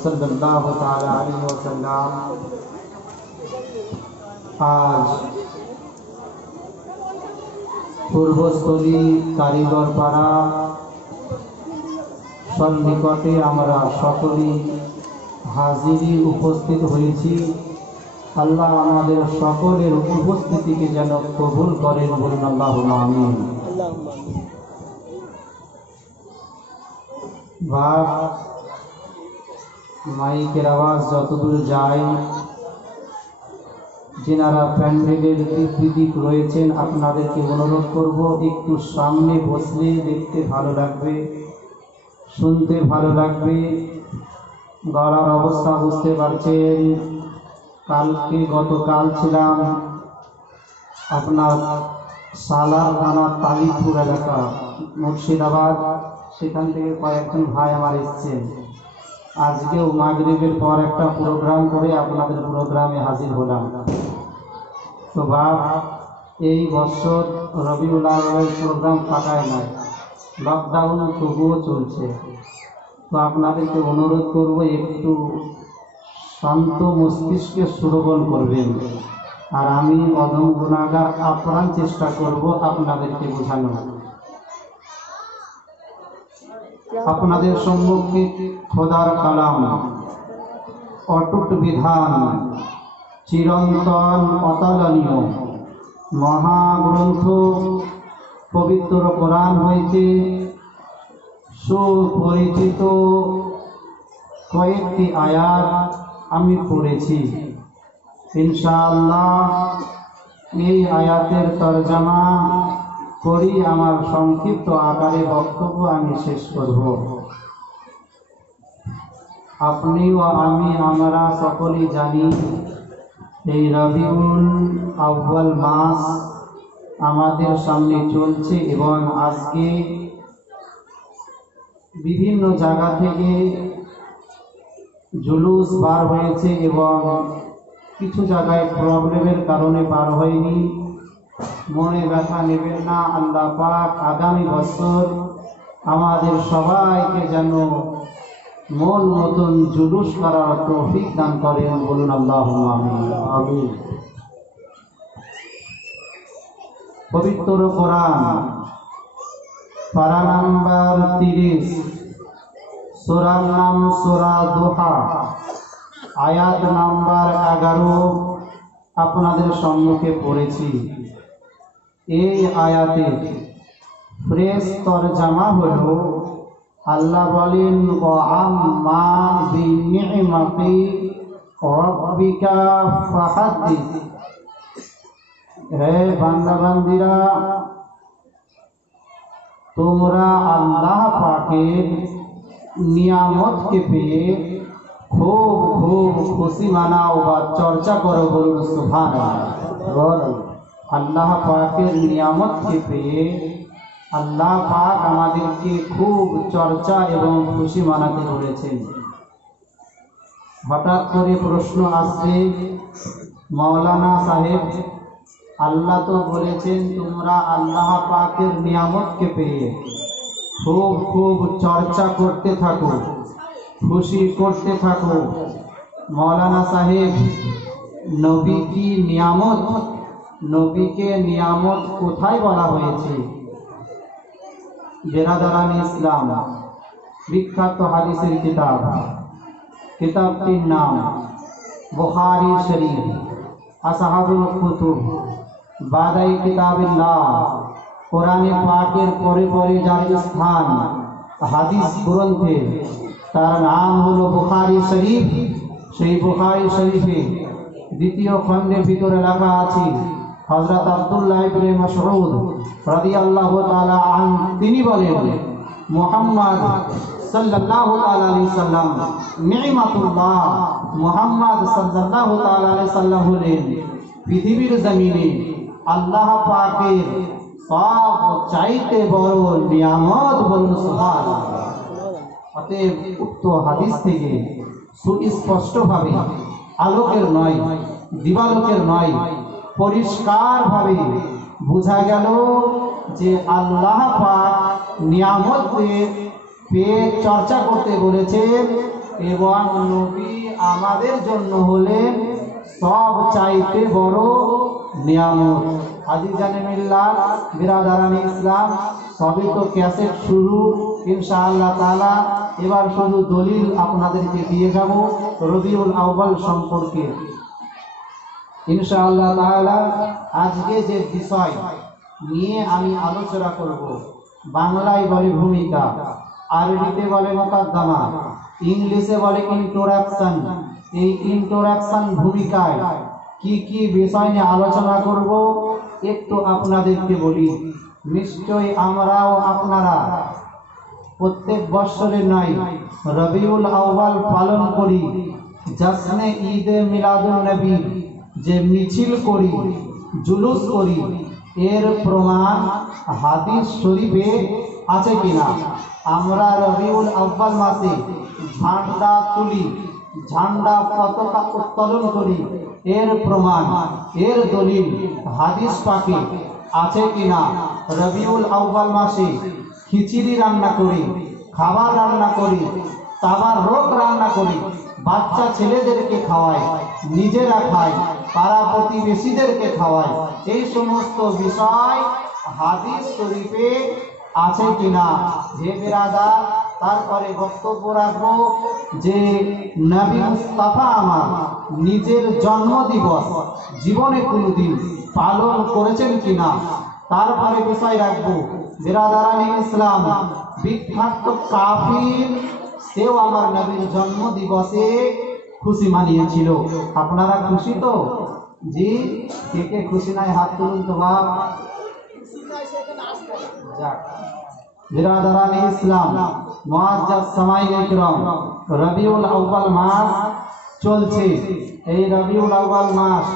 सल्लल्लाहु ताला अलैहि वसल्लम आज पूर्वस्थली कारीगर पाड़ा सन्निकटे आमरा सकलेई हाजिरी उपस्थित हয়েছি। আল্লাহ আমাদের সকলের উপস্থিতিকে যেন কবুল করেন, বলুন আল্লাহুম্মা আমিন। বাপ মাইকের আওয়াজ যতদূর যায়, যারা প্যান্ডেলের দিক রয়েছেন আপনাদেরকে অনুরোধ করব একটু সামনে বসলে দেখতে ভালো লাগবে, শুনতে ভালো লাগবে। গলার অবস্থা বুঝতে পারছেন। গতকাল ছিলাম আপনার সালার থানা তালিপুর এলাকা মুর্শিদাবাদ, সেখান থেকে কয়েকজন ভাই আমার এসেছেন। আজকেও মাগরিবের পর একটা প্রোগ্রাম করে আপনাদের প্রোগ্রামে হাজির হলাম। তো বাপ, এই বছর রবিউল আউয়ালের প্রোগ্রাম ফাঁকায় নাই, লকডাউন তবুও চলছে। তো আপনাদেরকে অনুরোধ করব একটু শান্ত মস্তিষ্কে শ্রবণ করবেন, আর আমি অদম গুনাহগার আপ্রাণ চেষ্টা করব আপনাদেরকে বোঝানো। আপনাদের সম্মুখে খোদার কালাম, অটুট বিধান, চিরন্তন অতুলনীয় মহাগ্রন্থ পবিত্র কোরআন হইতে সুপরিচিত কয়েকটি আয়াত আমি পড়েছি। ইনশাআল্লাহ এই আয়াতের তরজমা করি, আমার সংক্ষিপ্ত আকারে বক্তব্য আমি শেষ করব। আপনি ও আমি, আমরা সকলেই জানি এই রবিউল আউয়াল মাস আমাদের সামনে চলছে এবং আজকে বিভিন্ন জায়গা থেকে জুলুস বার হয়েছে এবং কিছু জায়গায় প্রবলেমের কারণে বার হয়নি। মনে ব্যথা নেবেন না। আল্লাহ পাক আগামী বছর আমাদের সবাইকে যেন মন মতন জুলুস করার তৌফিক দান করেন, বলুন আল্লাহুম্মা আমিন। পবিত্র কোরআন পারা নাম্বার 30, সূরার নাম সূরা দুহা, আয়াত নাম্বার 11 আপনাদের সম্মুখে পড়েছি। এই আয়াতের ফ্রেশ তরজমা হলো, আল্লাহ বলেন ওয়া আম্মা বিনি'মাতি রাব্বিকা ফাহাদ্দিস। হে বান্দা বান্দিরা, তোমরা আল্লাহ পাকের নিয়ামতকে পেয়ে খুব খুব খুশি মানাও বা চর্চা করো, বলুন সুবহানাল্লাহ। আল্লাহ পাকের নিয়ামতকে পেয়ে আল্লাহ পাক আমাদেরকে খুব চর্চা এবং খুশি মানাতে বলেছেন। হঠাৎ করে প্রশ্ন আসবে, মাওলানা সাহেব, আল্লাহ তো বলেছেন তোমরা আল্লাহ পাকের নিয়ামতকে পেয়ে খুব খুব চর্চা করতে থাকো, খুশি করতে থাকো। মাওলানা সাহেব, নবী কি নিয়ামত? নবীকে নিয়ামত কোথায় বলা হয়েছে? বেরাদারান ইসলাম, বিখ্যাত হাদিসের কিতাব, কিতাবটির নাম বুখারী শরীফ, আসহাবুল কুতুব, বাদাই কিতাবিল্লাহ। কোরআনে পাকের পরে পরে যার স্থান হাদিস গ্রন্থে, তার নাম হলো বুখারী শরীফ। সেই বুখারী শরীফে দ্বিতীয় খণ্ডের ভিতরে লেখা আছে, হযরত আব্দুল্লাহ ইবনে মাসউদ রাদিয়াল্লাহু তাআলা আনহু তিনি বলেন, মুহাম্মদ সাল্লাল্লাহু তাআলা আলাইহি সাল্লাম নি'মাতুল্লাহ। মুহাম্মদ সাল্লাল্লাহু তাআলা আলাইহি সাল্লাম হলেন পৃথিবীর জমিনে আল্লাহ পাকের সব চাইতে বড় নিয়ামত, বলুন সুবহানাল্লাহ। অতএব উক্ত হাদিস থেকে সুস্পষ্টভাবে, আলোকের নয় দিবালোকের নয়, পরিষ্কারভাবে বোঝা গেল যে আল্লাহ পাক নিয়ামত পেয়ে চর্চা করতে বলেছেন। এবং নবী আমাদের জন্য হলেন সব চাইতে বড় নিয়ামত। হাজি জানে মিল্লাত, বিরাদারানি ইসলাম, সবই তো ক্যাসেট শুরু ইনশাআল্লাহ তাআলা। এবার শুধু দলিল আপনাদেরকে দিয়ে যাব রবিউল আউয়াল সম্পর্কে ইনশাআল্লাহ তাআলা। আজকে যে বিষয় নিয়ে আমি আলোচনা করব, বাংলায় বলে ভূমিকা, আরবিতে বলে মুকাদ্দমা, ইংলিশে বলে ইন্ট্রোডাকশন। এই ইন্ট্রোডাকশন ভূমিকায় কি কি বিষয় নিয়ে আলোচনা করব একটু আপনাদেরকে বলি। নিশ্চয়ই আমরাও আপনারা প্রত্যেক বৎসরে নয় রবিউল আউয়াল পালন করি, জশ্নে ঈদে মিলাদুন নবী যে মিছিল করি, জুলুস করি, এর প্রমাণ হাদিস শরীফে আছে কিনা? আমরা রবিউল আউয়াল মাসে ঝান্ডা তুলি, ঝান্ডা পতাকা উত্তোলন করি, এর প্রমাণ, এর দলিল হাদিস পাকে আছে কিনা? রবিউল আউয়াল মাসে খিচুড়ি রান্না করি, খাবার রান্না করি, তাবাররুক রান্না করি, বাচ্চা ছেলেদেরকে খাওয়াই, নিজেরা খাই, পাড়া প্রতিবেশীদেরকে খাওয়াই, এই সমস্ত বিষয় হাদিস শরীফে আছে কিনা? হে বিরাদার, তারপরে বক্তব্য রাখবো যে নবী মুস্তাফা আমার নিজের জন্মদিবস জীবনে কোনোদিন পালন করেছেন কিনা? তারপরে বিষয় রাখবো বিরাদারানি ইসলাম, বিখ্যাত কাফির সেও আমার নবীর জন্ম দিবসে খুশি মানিয়েছিল। আপনারা খুশি তো? জি, কে কে খুশি নাই হাত তুলুন তো বাপ। বিরাদারানি ইসলাম, মুআজ্জাজ সামাঈন ইকরাম, রবিউল আউয়াল মাস চলছে। এই রবিউল আউয়াল মাস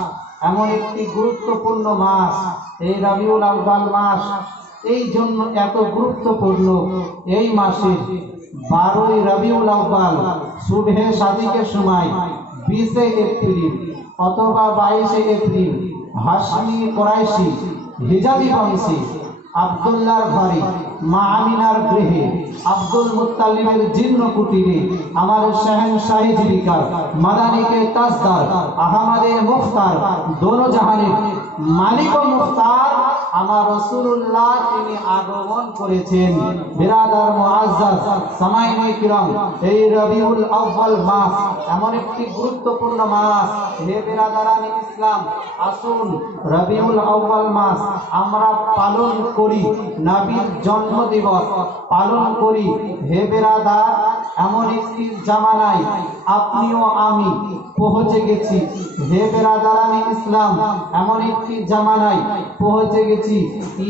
এমন একটি গুরুত্বপূর্ণ মাস। এই রবিউল আউয়াল মাস এই জন্য এত গুরুত্বপূর্ণ, এই মাসে 12ই রবিউল আউয়াল সুবহে সাদিকের সময় 20 এপ্রিল অথবা 22 এপ্রিল হাশমি কুরাইশি হিজাবি বংশী আব্দুল্লাহর ঘরে, মা আমিনার গৃহে, আব্দুল মুত্তালিবের জীর্ণ কুটিরে আমার শাহেনশাহী জীবিকা মাদানিকে তাজদার আহমদে মুখতার দোনো জাহানের মালিক ও মুখতার আমার রাসূলুল্লাহ তিনি আগমন করেছেন। বিরাদার মুআজ্জাজ সামাঈন ইকরাম, এই রবিউল আউয়াল মাস এমন একটি গুরুত্বপূর্ণ মাস। হে বিরাদারানি ইসলাম, আসুন রবিউল আউয়াল মাস আমরা পালন করি, নবীর জন্ম দিবস পালন করি। হে বিরাদার, এমন একটি জামানায় আপনিও আমি পৌঁছে গেছি। হে বিরাদারানি ইসলাম, এমন একটি জামানায় পৌঁছে গেছি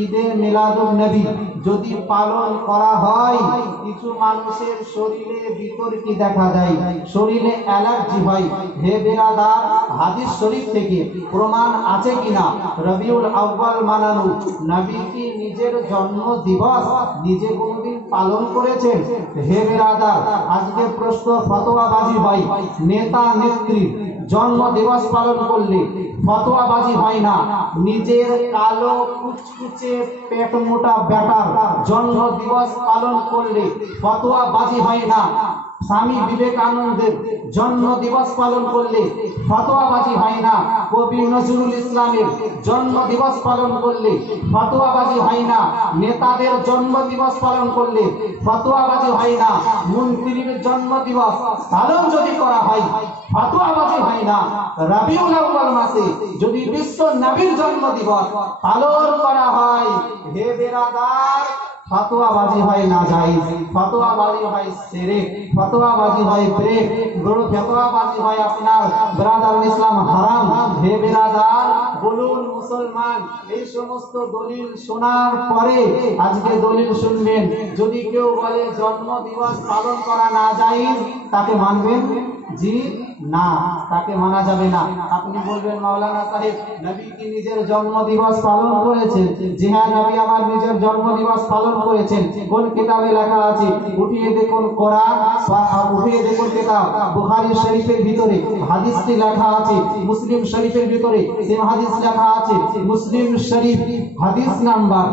ঈদে মিলাদুন নবী যদি পালন করা হয়, কিছু মানুষের শরীরে বিতর্কি দেখা যায়, শরীরে অ্যালার্জি হয়। হে বিরাদার, হাদিস শরীফ থেকে প্রমাণ আছে কিনা রবিউল আউয়াল মানানো? নবী কি নিজের জন্ম দিবস নিজে কোনদিন পালন করেছেন? হে বিরাদার, আজকে প্রশ্ন ফতোয়াবাজি হয়, নেতা নেত্রী জন্ম দিবস পালন করলে ফতোয়াবাজি হয় না। নিজের কালো কুচকুচে পেট মোটা বেটার জন্ম দিবস পালন করলে ফতোয়াবাজি হয় না। স্বামী বিবেকানন্দের জন্ম দিবস পালন করলে ফতোয়াবাজি হয় না। কবি নজরুল ইসলামের জন্ম দিবস পালন করলে ফতোয়াবাজি হয় না। নেতাদের জন্ম দিবস পালন করলে ফতোয়াবাজি হয় না। মন্ত্রীর জন্ম দিবস পালন যদি করা হয় ফতোয়াবাজি হয় না। রবিউল আউয়াল মাসে যদি বিশ্ব নবীর জন্ম দিবস পালন করা হয়, হে বিরাদার, ফতোয়াবাজি হয় না জায়েজ, ফতোয়াবাজি হয় শিরক, ফতোয়াবাজি হয় ব্রেক, বড় ফতোয়াবাজি হয় আপনার বিরাদার ইসলাম হারাম। হে বিরাদার, বলুন মুসলমান, এই সমস্ত দলিল শোনার পরে আজকে দলিল শুনবেন। যদি কেউ বলে জন্ম দিবস পালন করা না জায়েজ, তাকে মানবেন? জি না, তাকে মানা যাবে না। আপনি বলবেন মাওলানা সাহেব, নবী কি নিজের জন্ম দিবস পালন করেছেন? জি হ্যাঁ, নবী আমার নিজের জন্ম দিবস পালন করেছেন। কোন কিতাবে লেখা আছে? উঠিয়ে দেখুন কোরআন, উঠিয়ে দেখুন কিতাব বুখারী শরীফের ভিতরে হাদিসটি লেখা আছে, মুসলিম শরীফের ভিতরে সেই হাদিস লেখা আছে। মুসলিম শরীফ হাদিস নাম্বার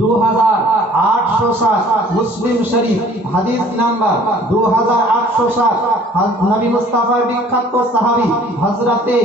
2807, মুসলিম শরীফ হাদিস নাম্বার 2807 নবী মুস্তাফার বিখ্যাত সাহাবী হযরতে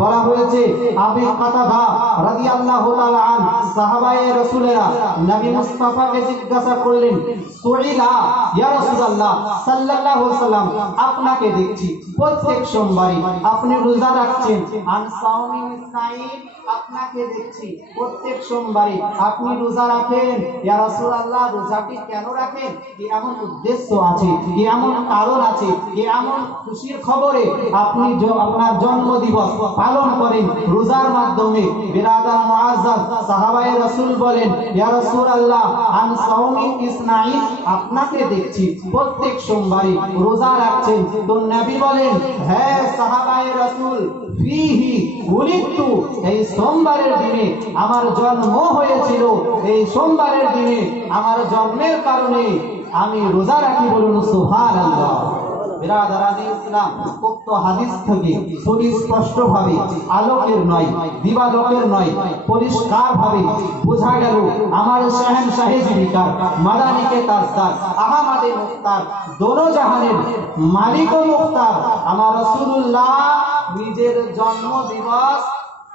বলা হয়েছে আবু কাতাদা রাদিয়াল্লাহু তাআলা আন সাহাবায়ে রাসূলেরা নবী মুস্তাফাকে জিজ্ঞাসা করলেন সুইলা ইয়া রাসূলুল্লাহ সাল্লাল্লাহু আলাইহি ওয়াসাল্লাম আপনাকে দেখছি প্রত্যেক সোমবারে আপনি রোজা রাখছেন আন সাওমিন ইসনাইন আপনাকে দেখছি প্রত্যেক সোমবারে আপনি রোজা রাখেন ইয়া রাসূলুল্লাহ রোজাটি কেন রাখেন কি এমন উদ্দেশ্য আছে কি এমন কারণ আছে কি এমন খুশির খবরে আপনি আপনার জন্মদিবস পালন করেন রোজার মাধ্যমে বিরাদার মুআজ্জাজ সাহাবায়ে রাসূল বলেন ইয়া রাসূলুল্লাহ আন সাওমিন ইসনাইন আপনাকে দেখছি প্রত্যেক সোমবারে রোজা রাখছেন তো নবী বলেন হ্যাঁ সাহাবায়ে রাসূল ফিহি উলিদতু এই সোমবারের দিনে আমার জন্ম হয়েছিল এই সোমবারের দিনে আমার জন্মের কারণে আমি রোজা রাখি বলুন সুবহানাল্লাহ বিরাদারানি ইসলাম উক্ত হাদিস থেকে সুস্পষ্টভাবে আলোকের নয় দিবালোকের নয় পরিষ্কারভাবে বোঝা গেল আমার শাহেনশাহে জীবিকার মাদানিকে তাজদার আহমদে মুখতার দোনো জাহানের মালিক ও মুখতার আমার রাসূলুল্লাহ নিজের জন্ম দিবস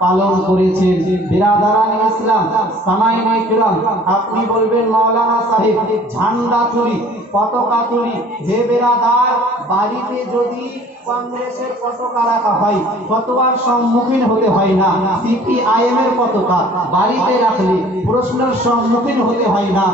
পালন করেছেন বিরাদারানি ইসলাম সামাইনে কিরাম আপনি বলবেন মাওলানা সাহেব ঝান্ডা তুলি পতাকা তুলি হে বিরাদার বাড়িতে যদি কংগ্রেসের পতাকা রাখা হয় ফতোয়ার সম্মুখীন হতে হয় না সিপিআইএম এর পতাকা বাড়িতে রাখলে প্রশ্নের সম্মুখীন হতে হয় না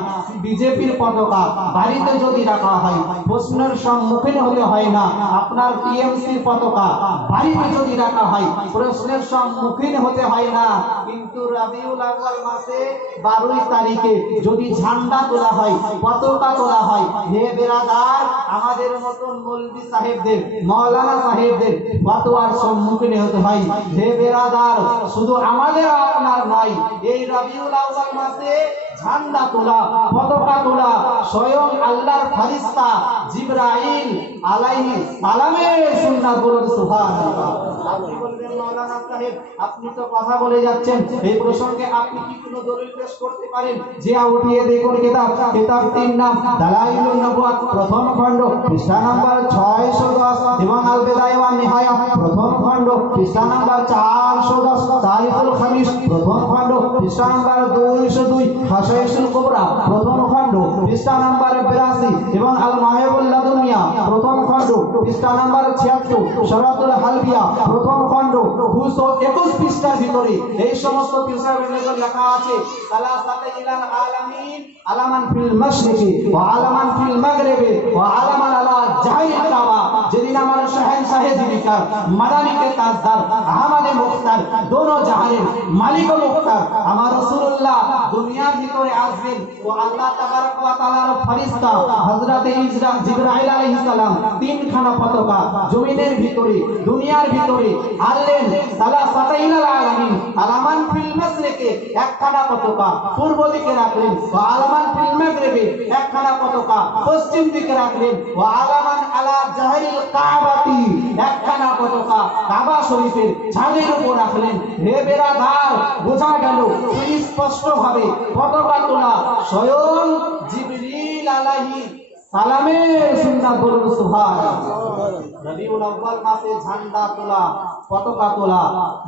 বিজেপির পতাকা বাড়িতে যদি রাখা হয় প্রশ্নের সম্মুখীন হতে হয় না আপনার টিএমসির পতাকা বাড়িতে যদি রাখা হয় প্রশ্নের সম্মুখীন হতে হয় না কিন্তু রবিউল আউয়াল মাসে 12 তারিখে যদি ঝান্ডা তোলা হয় পতাকা তোলা হয় হে বিরাদার আমাদের মতন মৌলভী সাহেবদের মাওলানা সাহেবদের ফতোয়ার সম্মুখীন হতে হয় হে বিরাদার শুধু আমাদের আপনার নয় এই রবিউল আউয়াল মাসে ঝান্ডা তোলা পতাকা তোলা স্বয়ং আল্লাহর ফেরেশতা জিবরাইল আলাইহিস সালামের সুন্নাত বলুন সুবহানাল্লাহ আপনি বলবেন মাওলানা সাহেব আপনি তো কথা বলে যাচ্ছেন এই প্রসঙ্গে আপনি কি কোনো দলিল পেশ করতে পারেন যে উঠিয়ে দেখুন কিতাবটির নাম দালাইলুন নবুওয়াত প্রথম খণ্ড পৃষ্ঠা নাম্বার 610 এবং আল বিদায়া ওয়ান নিহায়া প্রথম খণ্ড পৃষ্ঠা নাম্বার 410 তারিখুল খামিস প্রথম খণ্ড পৃষ্ঠা নাম্বার 202 হাসাইসুল কুবরা প্রথম খণ্ড পৃষ্ঠা নাম্বার 82 এবং আল মাহিবুল লাদুনিয়া প্রথম খণ্ড পৃষ্ঠা নাম্বার 76 শরাতুল হালবিয়া প্রথম খণ্ড 221 পৃষ্ঠার ভিতরে এই সমস্ত পৃষ্ঠার ভিতরে লেখা আছে সালাসাতে ইলাল আলামিন আলামান ফিল মাশরিকি ওয়া আলামান ফিল মাগরিবি ওয়া আলামান আলা জাহিল কাবা যেদিন আমার শাহেনশাহে জীবিকার মাদানিকে তাজদার আহমদে মুখতার দোনো জাহানের মালিক ও মুখতার আমার রাসূলুল্লাহ দুনিয়ার ভিতরে আসবেন ও আল্লাহ তাবারক ওয়া তাআলার ফেরেশতা হযরতে জিবরাইল আলাইহিস সালাম তিনখানা পতাকা জমিনের ভিতরে দুনিয়ার ভিতরে আনলেন সালাসাতে ইলাল আলামিন আলামান ফিল মাশরিকি একখানা পতাকা পূর্ব দিকে রাখলেন ওয়া আলামান ফিল মাগরিবি একখানা পতাকা পশ্চিম দিকে রাখলেন ওয়া আলামান আলা জাহিল কাবাতি একখানা পতাকা কাবা শরীফের ছাদের উপর রাখলেন হে বিরাদার বোঝা গেল স্পষ্টভাবে পতাকা তোলা স্বয়ং জিবরিল আলাইহিস সালামের সুন্নাত বলুন সুবহানাল্লাহ রবিউল আউয়াল মাসে ঝান্ডা তোলা পতাকা তোলা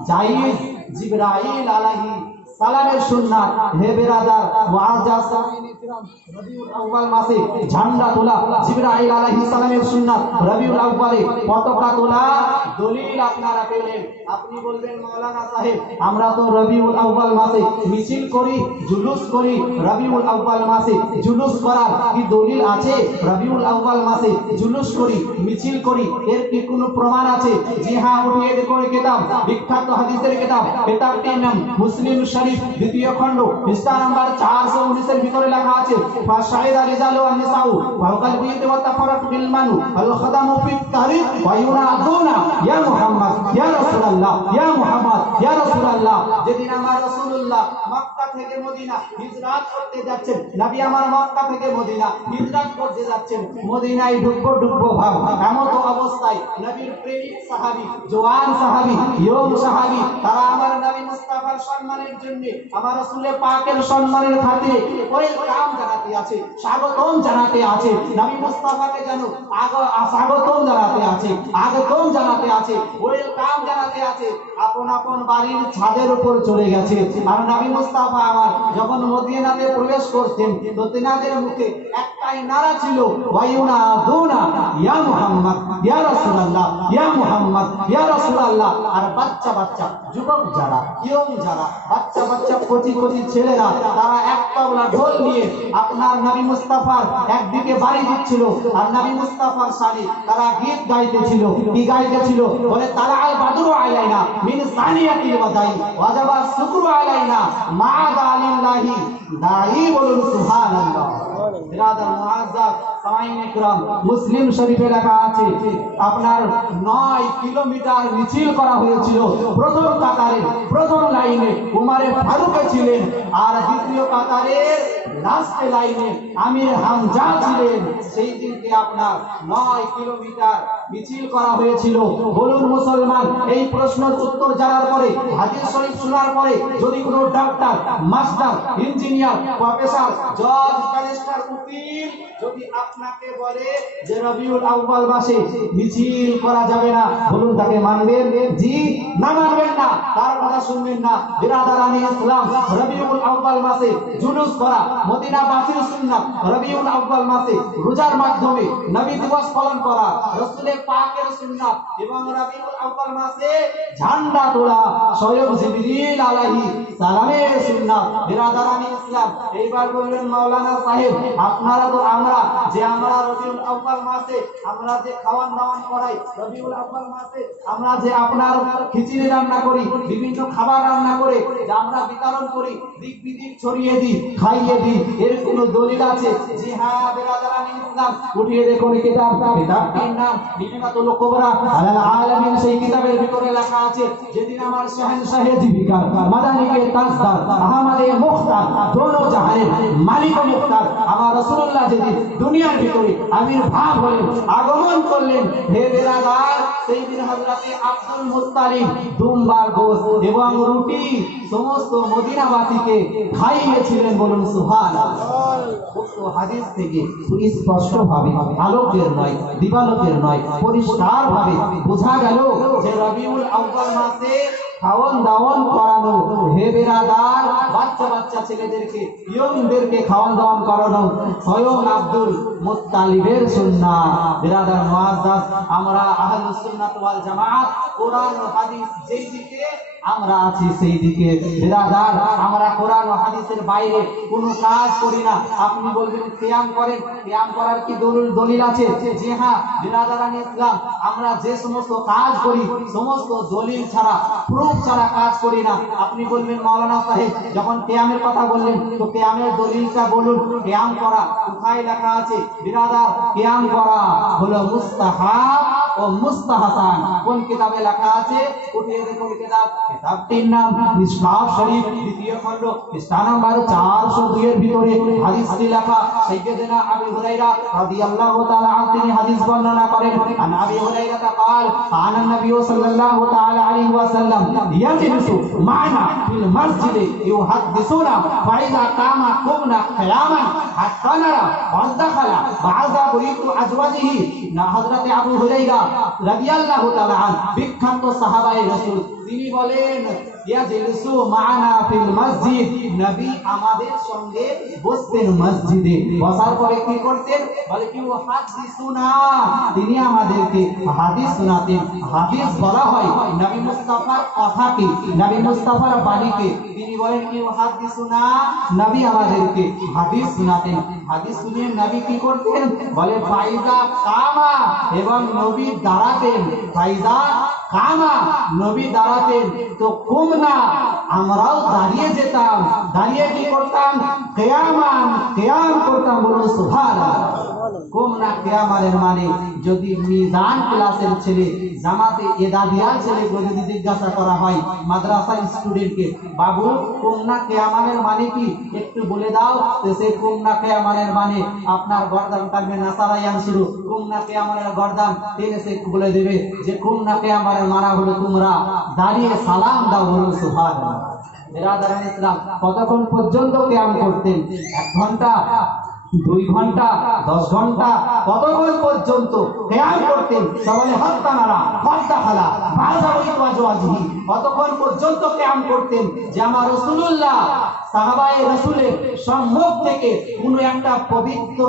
জায়েজ জিবরাইল আলাইহিস সালামের সুন্নাত হে বিরাদার মুআজ্জাজ সামিনে কিরাম রবিউল আউয়াল মাসে ঝান্ডা তোলা জিবরাইল আলাইহিস সালামের সুন্নাত রবিউল আউয়ালে পতাকা তোলা দলিল আপনারা পেলেন আপনি বলবেন মাওলানা সাহেব আমরা তো রবিউল আউয়াল মাসে মিছিল করি জুলুস করি রবিউল আউয়াল মাসে জুলুস করার কি দলিল আছে রবিউল আউয়াল মাসে জুলুস করি মিছিল করি এর কি কোনো প্রমাণ আছে জি হ্যাঁ উঠিয়ে দেখুন কিতাব বিখ্যাত হাদিসের কিতাব কিতাবটির নাম মুসলিম শরীফ দ্বিতীয় খণ্ড পৃষ্ঠা নাম্বার 419 এর ভিতরে লেখা আছে ফাশাইদা রিজালু ওয়ান নিসাউ ওয়া কালবিত ওয়া তাফারাত বিল মানু আল খাদামু ফি তারিক ওয়া ইউনাদুনা ইয়া মুহাম্মদ ইয়া রাসূলুল্লাহ ইয়া মুহাম্মদ ইয়া রাসূলুল্লাহ যেদিন আমার রাসূলুল্লাহ মক্কা থেকে মদিনা হিজরত করতে যাচ্ছেন, নবী আমার মক্কা থেকে মদিনা হিজরত করতে যাচ্ছেন, মদিনায় ঢুকবো ভাব এমন অবস্থায় নবীর প্রেমিক সাহাবী, জওয়ান সাহাবী, ইয়ং সাহাবী, তারা আমার নবী মুস্তাফার সম্মানের জন্য, আমার রাসূল পাকের সম্মানের খাতিরে ওয়েলকাম জানাতে আছে, স্বাগতম জানাতে আছে, নবী মুস্তাফাকে যেন স্বাগতম জানাতে আছে, আগতম জানাতে আছে, ওয়েলকাম জানাতে আছে। আপন আপন বাড়ির ছাদের উপর চলে গেছে। আর নবী মুস্তাফা আমার যখন মদিনাতে প্রবেশ করতেন তো তেনাদের মুখে একটাই নারা ছিল, ওয়ায়ুনাদুনা ইয়া মুহাম্মদ ইয়া রাসূলুল্লাহ ইয়া মুহাম্মদ ইয়া রাসূলুল্লাহ। আর বাচ্চা বাচ্চা যুবক যারা, ইয়ং যারা, বাচ্চা বাচ্চা কচি কচি ছেলেরা, তারা এক তবলা ঢোল নিয়ে আপনার নবী মুস্তাফার একদিকে বাড়ি দিচ্ছিল, আর নবী মুস্তাফার সাথে তারা গীত গাইতেছিল। কি গাইতেছিল? বলে তালাআল বাদরু আলাইনা মিন সানিয়াতিল ওয়াদাই ওয়াজাবা শুকরু আলাইনা মা'আদা আলিল্লাহি দাঈ, বলুন সুবহানাল্লাহ। বিরাদার মুআজ্জাব সামাইনে কিরাম, মুসলিম শরীফে লেখা আছে আপনার 9 কিলোমিটার মিছিল করা হয়েছিল। প্রথম কাতারে প্রথম লাইনে উমারে ফারুক ছিলেন, আর দ্বিতীয় কাতারের লাস্ট লাইনে আমির হামজা ছিলেন। সেই দিনকে আপনার 9 কিলোমিটার মিছিল করা হয়েছিল। বলুন মুসলমান, এই প্রশ্নের উত্তর জানার পরে, হাদিস শরীফ শোনার পরে, যদি কোনো ডাক্তার, মাস্টার, ইঞ্জিনিয়ার, প্রফেসর, জজ, ব্যারিস্টার, উকিল যদি আপনাকে বলে যে রবিউল আউয়াল মাসে মিছিল করা যাবে না, বলুন তাকে মানবেন? জি না, মানবেন না, তার কথা শুনবেন না। বিরাদারানি ইসলাম, রবিউল আউয়াল মাসে জুলুস করা মদিনাবাসীর সুন্নাত। রবিউল আউয়াল মাসে রোজার মাধ্যমে নবী দিবস পালন করা রাসূল পাকের সুন্নাত, এবং রবিউল আউয়াল মাসে ঝান্ডা তোলা স্বয়ং জিবরিল আলাইহিস সালামের সুন্নাত। বিরাদারানি ইসলাম, এইবার বললেন মাওলানা সাহেব, আপনারা তো আমরা রবিউল আউয়াল মাসে আমরা যে খাওয়ান দাওয়ান করাই, রবিউল আউয়াল মাসে আমরা যে আপনার খিচুড়ি রান্না করি, বিভিন্ন খাবার রান্না করে যে আমরা বিতরণ করি, দিক বিদিক ছড়িয়ে দিই, খাইয়ে দিই, এর কোনো দলিল আছে? জি হ্যাঁ বিরাদারানি ইসলাম, উঠিয়ে দেখুন কিতাবটির নাম নিমাতুল কুবরা আলাল আলামিন। সেই কিতাবের ভিতরে লেখা আছে, যেদিন আমার শাহেনশাহে জীবিকা, মাদানিকে তাজদার, আহমদে মুখতার, দোনো জাহানের মালিক ও মুখতার আমার রাসূলুল্লাহ যেদিন দুনিয়ার ভিতরে আবির্ভাব হলেন, আগমন করলেন, হে বিরাদার, সেই দিন হযরতে আব্দুল মুত্তালিব দুম্বার গোশত এবং রুটি সমস্ত মদিনাবাসীকে খাইয়েছিলেন, বলুন সুবহানাল্লাহ। উক্ত হাদিস থেকে স্পষ্টভাবে, আলোকের নয় দিবালোকের নয়, পরিষ্কার ভাবে বোঝা গেল যে রবিউল আউয়াল মাসে খাওয়ান দাওয়ান করানো, হে বিরাদার, বাচ্চা বাচ্চা ছেলেদেরকে, ইয়ংদেরকে খাওয়ান দাওয়ান করানো স্বয়ং আব্দুল মুত্তালিবের সুন্নাত। বিরাদার মুআজ্জাজ, আমরা আহলুস সুন্নাত ওয়াল জামাআত, কোরআন ও হাদিস যেই দিকে আমরা আছি সেই দিকে। বিরাদার, আমরা কোরআন ও হাদিসের বাইরে কোনো কাজ করি না। আপনি বলবেন কিয়াম করেন, কিয়াম করার কি দলিল আছে? জি হ্যাঁ বিরাদারানি ইসলাম, আমরা যে সমস্ত কাজ করি সমস্ত দলিল ছাড়া, প্রুফ ছাড়া কাজ করি না। আপনি বলবেন মাওলানা সাহেব, যখন কিয়ামের কথা বললেন তো কিয়ামের দলিলটা বলুন। কিয়াম করা কোথায় লেখা আছে? বিরাদার, কিয়াম করা হলো মুস্তাহাব ও মুস্তাহাসান। কোন কিতাবে লেখা আছে? উঠিয়ে দেখুন কিতাবটির নাম মিশকাত শরীফ, দ্বিতীয় খণ্ড, পৃষ্ঠা নাম্বার 402 এর ভিতরে হাদিসটি লেখা। সাইয়্যিদনা আবু হুরায়রা রাদিয়াল্লাহু তাআলা আনহু তিনি হাদিস বর্ণনা করেন, আন আবি হুরায়রা قال قال النبي صلى الله تعالى عليه وسلم يجلس معنا في المسجد يحدثنا فإذا قام قمنا قياما حتى نرى قد دخل بعض بيوت أزواجه। না হযরতে আবু হুরায়রা রাদিয়াল্লাহু তাআলা আনহু বিখ্যাত সাহাবায়ে রাসূল, তিনি বলেন ইয়াজলিসু মা'না ফিল মসজিদ, নবী আমাদের সঙ্গে বসতেন মসজিদে। বসার পরে কি করতেন? বলে কি হাদিসুনা, তিনি আমাদেরকে হাদিস শোনাতেন। হাদিস বলা হয় নবী মুস্তাফার কথাকে, নবী মুস্তাফার বাণীকে। তিনি বলেন কি হাদিসুনা, নবী আমাদেরকে হাদিস শোনাতেন। হাদিস শুনিয়ে নবী কি করতেন? বলে ফাইজা কামা, এবং নবী দাঁড়াতেন। ফাইজা কামা, নবী দাঁড়াতেন তো কুমনা, আমরাও দাঁড়িয়ে যেতাম। দাঁড়িয়ে কি করতাম? কিয়াম করতাম, বলুন সুবহানাল্লাহ। কুমনা কিয়ামের মানে যদি মিজান ক্লাসের ছেলে জামাতে এদাদিয়ার ছেলেগুলো যদি জিজ্ঞাসা করা হয় মাদ্রাসার স্টুডেন্টকে, বাবু কুমনা কেয়ামানের মানে কি একটু বলে দাও, তো সে কুমনা কেয়ামানের মানে আপনার গর্দান থাকবে নাসারায়ান শুরু, কুমনা কেয়ামানের গর্দান টেনে সে বলে দেবে যে কুমনা কেয়ামানের মানা হলো তোমরা দাঁড়িয়ে সালাম দাও, বলুন সুবহানাল্লাহ। বিরাদারান ইসলাম কতক্ষণ পর্যন্ত কিয়াম করতেন? 1 ঘন্টা, 2 ঘন্টা, 10 ঘন্টা, কতক্ষণ পর্যন্ত কিয়াম করতেন? তাহলে হাত্তা নারা হাত্তা খালা বাজা ওয়াইতু আজওয়াজিহি, কতক্ষণ পর্যন্ত কিয়াম করতেন যে আমার রাসূলুল্লাহ সাহাবায়ে রাসূলের সম্মুখ থেকে কোনো একটা পবিত্র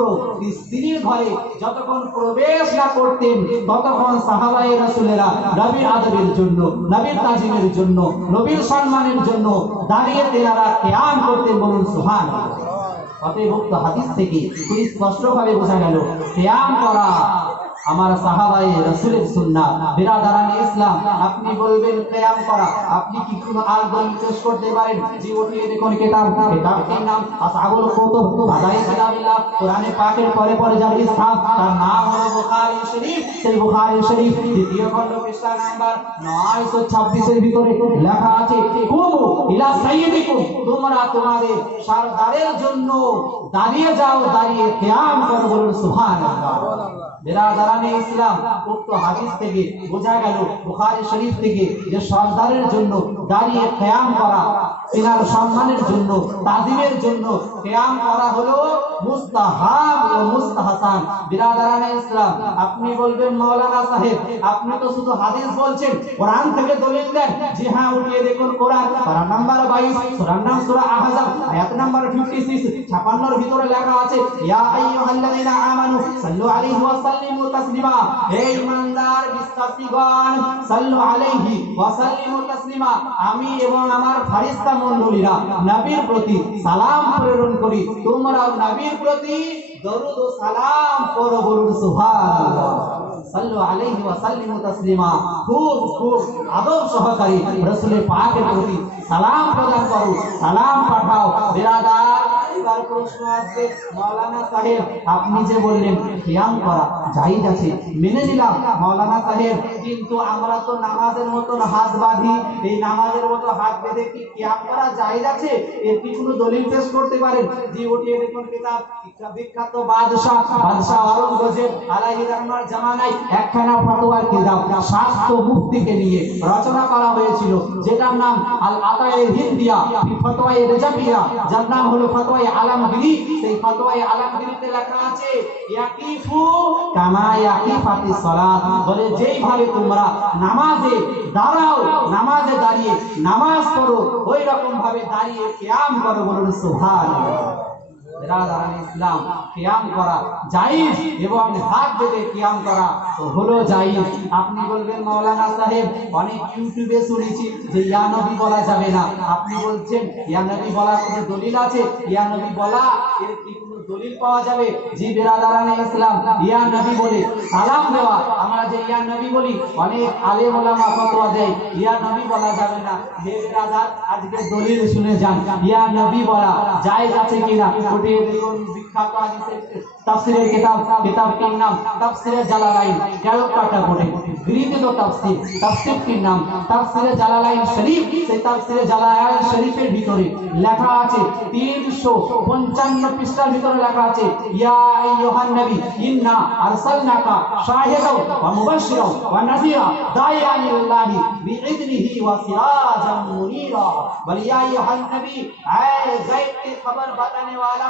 স্ত্রীর ঘরে যতক্ষণ প্রবেশ না করতেন ততক্ষণ সাহাবায়ে রাসূলেরা নবীর আদবের জন্য, নবীর তাজিমের জন্য, নবীর সম্মানের জন্য দাঁড়িয়ে তেনারা কিয়াম করতেন, বলুন সুবহানাল্লাহ। অতএব উক্ত হাদিস থেকে খুব স্পষ্টভাবে বোঝা গেল কিয়াম করা আমার সাহাবায়ে রাসূলের সুন্নাত। বিরাদারান ইসলাম, আপনি বলবেন কিয়াম করা, আপনি কি কোনো আর দলিল পেশ করতে পারেন? যে উঠিয়ে দেখুন কিতাবটির নাম আসহাবুল কুতুব ফাদায়ে কিতাবিল্লাহ, কোরআনে পাকের পরে পরে যার স্থান তার নাম হলো বুখারী শরীফ। সেই বুখারী শরীফ দ্বিতীয় খণ্ড পৃষ্ঠা নাম্বার 926 এর ভিতরে লেখা আছে কুমু ইলা সাইয়্যিদিকুম, তোমরা তোমাদের সরদারের জন্য দাঁড়িয়ে যাও, দাঁড়িয়ে কিয়াম করো, বলুন সুবহানাল্লাহ। বিরাদারান ইসলাম, উক্ত হাদিস থেকে বোঝা গেল, বুখারী শরীফ থেকে, যে সরদারের জন্য দাঁড়িয়ে কিয়াম করা, তিনার সম্মানের জন্য, তাজিমের জন্য কিয়াম করা হলো মুস্তাহাব ও মুস্তাহসান। বিরাদারান ইসলাম, আপনি বলবেন মাওলানা সাহেব আপনি তো শুধু হাদিস বলছেন, কোরআন থেকে দলিল দেন। জি হ্যাঁ, উঠিয়ে দেখুন কোরআন পারা নাম্বার 22 সূরার নাম সূরা আহজাব আয়াত নাম্বার 56 56 এর ভিতরে লেখা আছে ইয়া আইয়ুহাল্লাযীনা আমানু সাল্লু আলাইহি ওয়া সাল্লিমু তাসলিমা, হে ঈমানদার বিশ্বাসীগণ সাল্লু আলাইহি ওয়া সাল্লিমু তাসলিমা, আমি এবং আমার ফেরেশতা মণ্ডলীরা নবীর প্রতি সালাম প্রেরণ করি, তোমরাও নবীর প্রতি দরুদ ও সালাম পড়ো, বলুন সুবহানাল্লাহ। সাল্লু আলাইহি ওয়া সাল্লিমু তাসলিমা, খুব খুব আদব সহকারে রাসূলের পাকের প্রতি সালাম প্রদান করো, সালাম পাঠাও। বিরাদার, এবার প্রশ্ন আসবে মাওলানা সাহেব আপনি যে বললেন কিয়াম করা জায়েজ আছে, মেনে নিলাম মাওলানা সাহেব, কিন্তু আমরা তো নামাজের মতো হাত বাঁধি, এই নামাজের মতো হাত বেঁধে কি কিয়াম করা জায়েজ আছে? এর কি কোনো দলিল পেশ করতে পারেন? জি উঠিয়ে দেখুন কিতাব বিখ্যাত বাদশাহ আওরঙ্গজেব আলাইহি রহমার জামানায় একখানা ফতোয়ার কিতাব শাস্ত্র মুফতিকে নিয়ে রচনা করা হয়েছিল, যেটার নাম আল আতায়ে হিন্দিয়া ফি ফতওয়ায়ে রেজাবিয়া, যার নাম হলো ফতোয়ায়ে আলমগীরি। সেই ফতোয়ায়ে আলমগীরিতে লেখা আছে ইয়াকিফু কামা ইয়াকিফাতিস সালাত, বলে যেইভাবে তোমরা নামাজে দাঁড়াও, নামাজে দাঁড়িয়ে নামাজ পড়ো, ওই রকম ভাবে দাঁড়িয়ে কিয়াম করো, বলুন সুবহানাল্লাহ। বিরাদারান ইসলাম, কিয়াম করা জায়েজ এবং হাত বেঁধে কিয়াম করা তো হলো জায়েজ। আপনি বলবেন মাওলানা সাহেব অনেক ইউটিউবে শুনেছি যে ইয়া নবী বলা যাবে না, আপনি বলছেন ইয়া নবী বলার কোনো দলিল আছে? ইয়া নবী বলা এর কি কোনো দলিল পাওয়া যাবে? জি বিরাদারান ইসলাম, ইয়া নবী বলে সালাম দেওয়া, আমরা যে ইয়া নবী বলি, অনেক আলেম ওলামা ফতোয়া দেয় ইয়া নবী বলা যাবে না। হে বিরাদার, আজকে দলিল শুনে যান, ইয়া নবী বলা জায়েজ আছে কিনা। দেখুন বিখ্যাত হাদিসের তাফসীরের কিতাবটির নাম তাফসীরে জালালাইন, ক্যালকাটা বোর্ডে গৃহীত তাফসীরটির নাম তাফসীরে জালালাইন শরীফ। সেই তাফসীরে জালালাইন শরীফের ভিতরে লেখা আছে 355 পৃষ্ঠার ভিতরে লেখা আছে ইয়া আইয়ুহান নবী ইন্না আরসালনাকা শাহিদাও ওয়া মুবাশশিরাও ওয়া নাযীরা দাইয়ান ইলাল্লাহি বিইذনিহি ওয়া সিরাজাম মুনীরা, বলে ইয়া আইয়ুহান নবী, আয় গায়ব की खबर बताने वाला,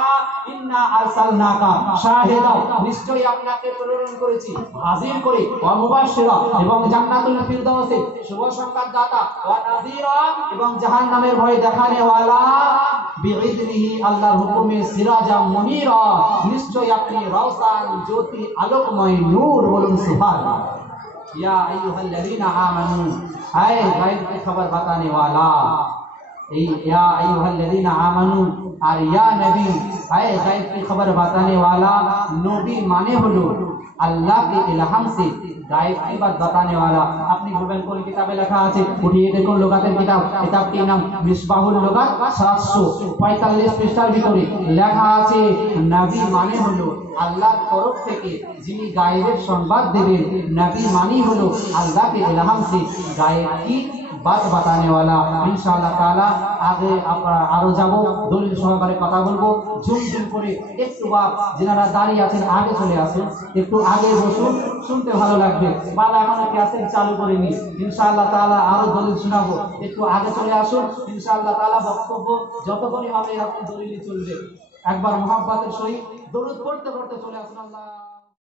इन्ना আরসালনাকা শাহিদা, নিশ্চয়ই আপনাকে প্রেরণ করেছি হাজির করে, ওয়া মুবাশশিরা এবং জান্নাতুল ফিরদাউসে শুভ সংবাদ দাতা, ওয়া নাযীরা এবং জাহান্নামের ভয় দেখানে ওয়ালা, বিইذনিহি আল্লাহর হুকুমে সিরাজাম মুনীরা, নিশ্চয়ই আপনি রওশন জ্যোতি আলোকময় নূর, বলুন সুবহানাল্লাহ। ইয়া আইয়ুহাল্লাযীনা আমানু, আয় গায়ব की खबर बताने वाला, এই ইয়া আইয়ুহাল্লাযীনা আমানু আর ইয়া নবী আয়ে গায়ব की खबर बताने वाला नबी माने হলো अल्लाह के इल्हाम से गायब की बात बताने वाला। अपनी गूगल कोई किताबे लिखा আছে উঠিয়ে দেখুন লুগাতের কিতাব, কিতাবটির নাম মিসবাহুল লুগাত 745 পৃষ্ঠার ভিতরে লেখা আছে নবী মানে হলো আল্লাহর তরফ থেকে যিনি গায়েবের সংবাদ দেবেন। নবী মানি হলো আল্লাহ के इल्हाम से गायब की बात बताने वाला। इंशाअल्लाह ताला आगे আমরা আরো যাব, দলিল সহকারে কথা বলবো। ঝুম ঝুম করে একটু যারা দাঁড়িয়ে আছেন আগে চলে আসুন, একটু আগে বসুন, শুনতে ভালো লাগবে। বাবা এখনো ক্যাসেট চালু করিনি, ইনশাআল্লাহ তাআলা আরো দলিল শোনাবো, একটু আগে চলে আসুন। ইনশাআল্লাহ তাআলা বক্তব্য যতক্ষণই হবে এরকম দলিলই চলবে। একবার মুহাব্বতের সহিত দরুদ পড়তে পড়তে চলে আসুন। আল্লাহ